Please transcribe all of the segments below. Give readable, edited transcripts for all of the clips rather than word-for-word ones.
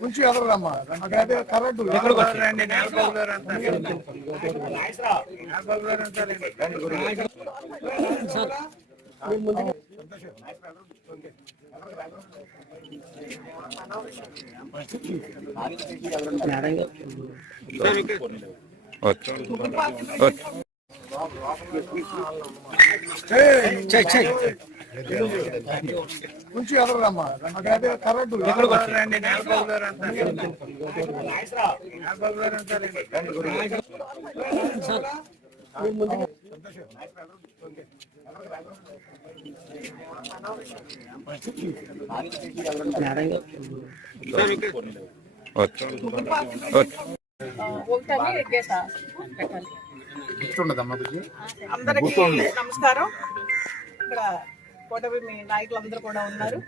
కొంచెం ఎదరమ్మా నాకైతే కరెంటు కొంచెం ఎదరమ్మా నాకైతే కరెంటు అందరికీ నమస్కారం. ఇక్కడ కూటమి నాయకులందరూ కూడా ఉన్నారు.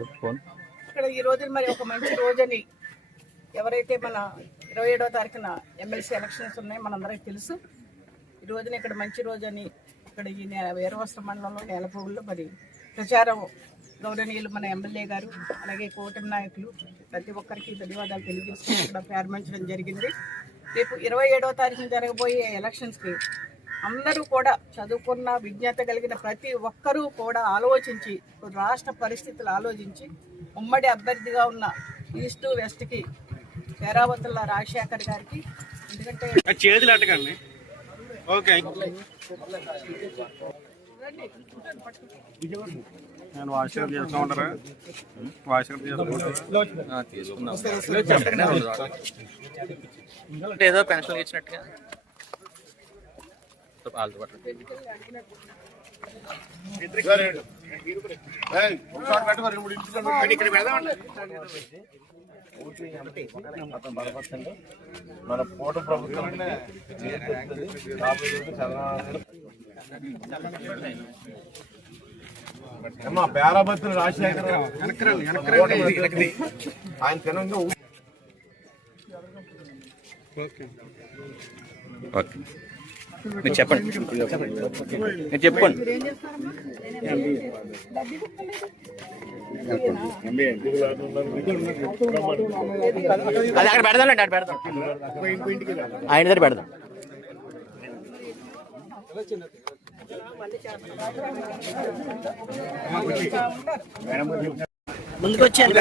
ఇక్కడ ఈ రోజు మరి ఒక మంచి రోజని ఎవరైతే మన 27వ తారీఖున ఎమ్మెల్సీ ఎలక్షన్స్ ఉన్నాయి మనందరికీ తెలుసు. ఈ రోజున ఇక్కడ మంచి రోజని ఇక్కడ ఈ వీరవస్త్ర మండలంలో నేలపూగుల్లో మరి ప్రచారం గౌరవనీయులు మన ఎమ్మెల్యే గారు అలాగే కూటమి నాయకులు ప్రతి ఒక్కరికి ధన్యవాదాలు తెలియజేసుకుని ఇక్కడ ప్రారంభించడం జరిగింది. రేపు 27వ తారీఖున జరగబోయే ఎలక్షన్స్కి అందరూ కూడా చదువుకున్న విజ్ఞత కలిగిన ప్రతి ఒక్కరూ కూడా ఆలోచించి రాష్ట్ర పరిస్థితులు ఆలోచించి ఉమ్మడి అభ్యర్థిగా ఉన్న ఈస్ట్ వెస్ట్కి పేరావతుల రాజశేఖర్ గారికి ఎందుకంటే చేతులు అట్టకండి. ఓకే నేను వాషర్ చేసుకుంటారా ఏదో పెన్షన్ ఇచ్చినట్టుగా మన పోట ప్రభుత్వం పేరాభత్తులు రాజశేఖర్ ఆయన తెలంగా మీరు చెప్పండి మీరు చెప్పండి. అది అక్కడ పెడదాంలేండి, అక్కడ పెడదాం, ఆయన దగ్గర పెడదాం. ముందుకు వచ్చాను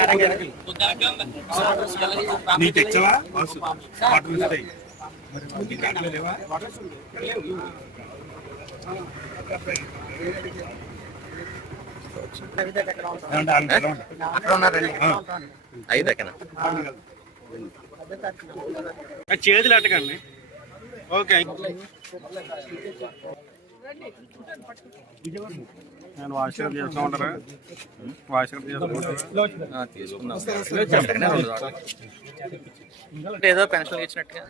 చేతులు అట్టకండి. ఓకే నేను వాషర్ చేసుకుంటారా ఏదో పెన్షన్ ఇచ్చినట్టుగా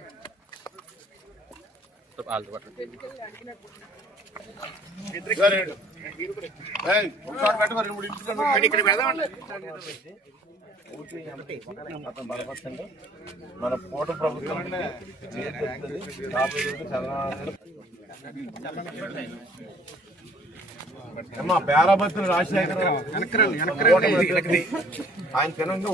మన పోట ప్రభుత్వం పేరాభత్తులు రాజశేఖర్ ఆయన తెలంగా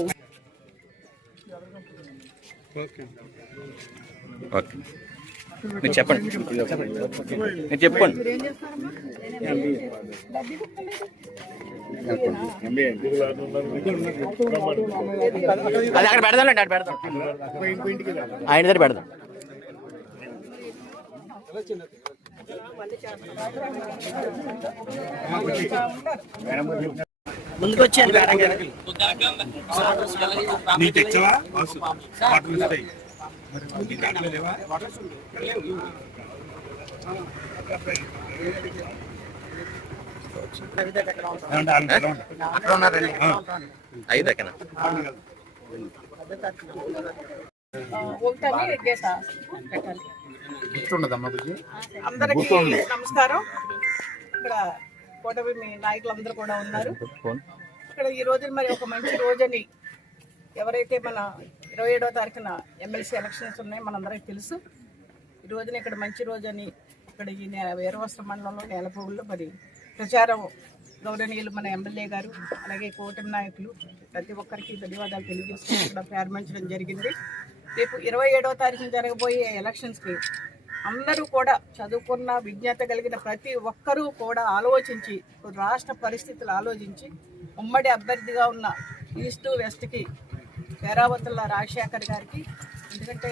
మీరు చెప్పండి మీరు చెప్పండి. అది అక్కడ పెడదాంలేండి, అక్కడ పెడదాం, ఆయన దగ్గర పెడదాం. ముందుకు వచ్చాను అందరికీ నమస్కారం. ఇక్కడ కూటమి నాయకులందరూ కూడా ఉన్నారు. ఇక్కడ ఈ రోజు మరి ఒక మంచి రోజని ఎవరైతే మన 27వ తారీఖున ఎమ్మెల్సీ ఎలక్షన్స్ ఉన్నాయి మనందరికీ తెలుసు. ఈ రోజున ఇక్కడ మంచి రోజని ఇక్కడ ఈ వీరవస్త్ర మండలంలో నేలపూగుల్లో మరి ప్రచారం గౌరవనీయులు మన ఎమ్మెల్యే గారు అలాగే కూటమి నాయకులు ప్రతి ఒక్కరికి ధన్యవాదాలు తెలియజేసుకుని ఇక్కడ ప్రారంభించడం జరిగింది. రేపు 27వ తారీఖున జరగబోయే ఎలక్షన్స్కి అందరూ కూడా చదువుకున్న విజ్ఞత కలిగిన ప్రతి ఒక్కరూ కూడా ఆలోచించి రాష్ట్ర పరిస్థితులు ఆలోచించి ఉమ్మడి అభ్యర్థిగా ఉన్న ఈస్ట్ వెస్ట్కి పేరావతుల రాజశేఖర్ గారికి, ఎందుకంటే